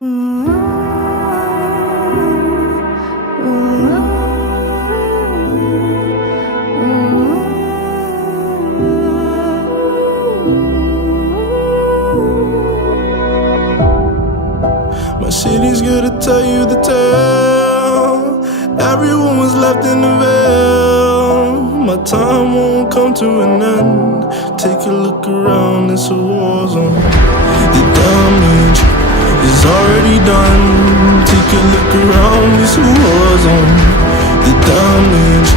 My city's gonna tell you the tale. Everyone was left in the veil. My time won't come to an end. Take a look around, it's a war zone. The damage is already done. Take a look around, it's a war zone. The damage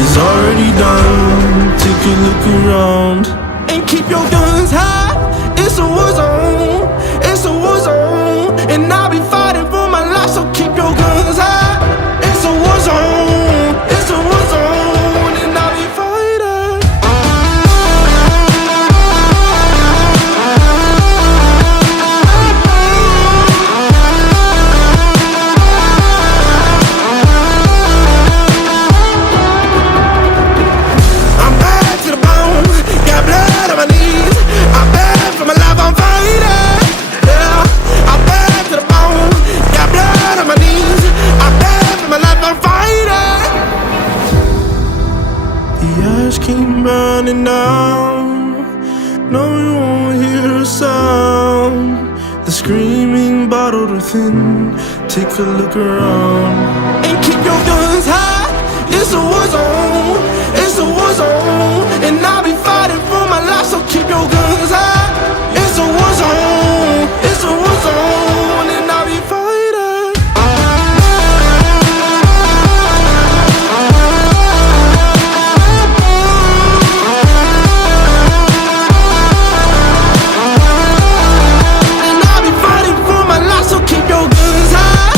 is already done. Take a look around and keep your guns high. It's a war zone. It's a war zone, and I'll be fighting for my life. So keep your guns high. It's a war zone. It's a war zone, and I'll be fighting. I'm bad to the bone, got blood on my knees. I'm bad for my life, I'm fighting. Yeah, I'm bad to the bone, got blood on my knees. I'm bad for my life, I'm fighting. The ash came burning down. No, you won't hear a sound. The screaming bottled within. Take a look around and keep your guns high. It's a war zone. It's a war zone, and I'll be fighting for my life. So keep your guns high. It's a war zone. It's a war zone, and I'll be fighting. And I'll be fighting for my life. So keep your guns high.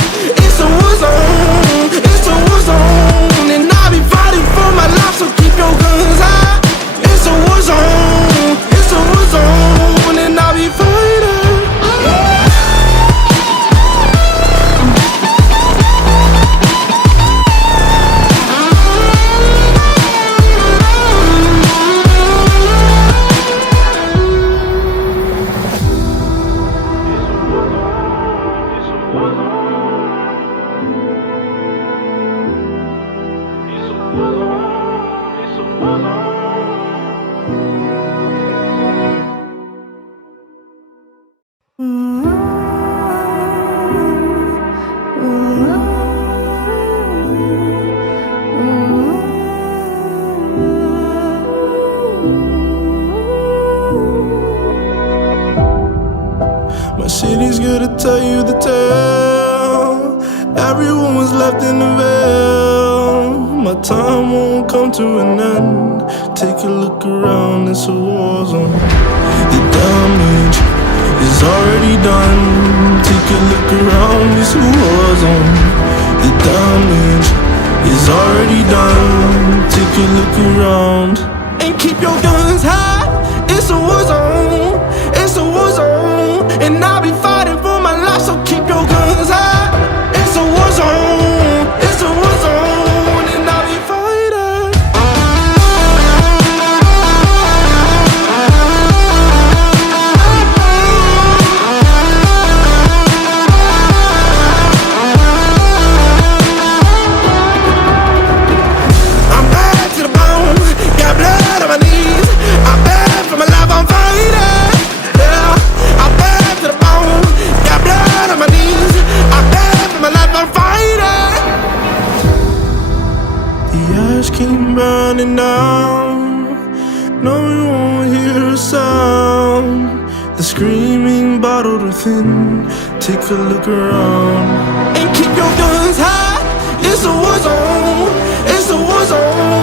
It's a war zone. It's a war zone, and I'll be fighting for my life. So keep your guns high. It's a war zone. It's a war zone, and I'll be fighting. My city's gonna tell you the tale. Everyone was left in the veil. My time won't come to an end. Take a look around, it's a war zone. The damage is already done. Take a look around, it's a war zone. The damage is already done. Take a look around and keep your guns high. It's a war zone. It's a war zone, and I'll be fighting for my life. So keep your guns high. It's a war zone. It's a war zone, and I'll be fighting. I'm bad to the bone, got blood on my knees. I'm bad for my life, I'm fighting. Yeah, I'm bad to the bone, got blood on my knees. I'm bad for my life, I'm fighting. The ash came burning down. No, you won't hear a sound. The screaming bottled within. Take a look around and keep your guns high. It's a war zone. It's a war zone.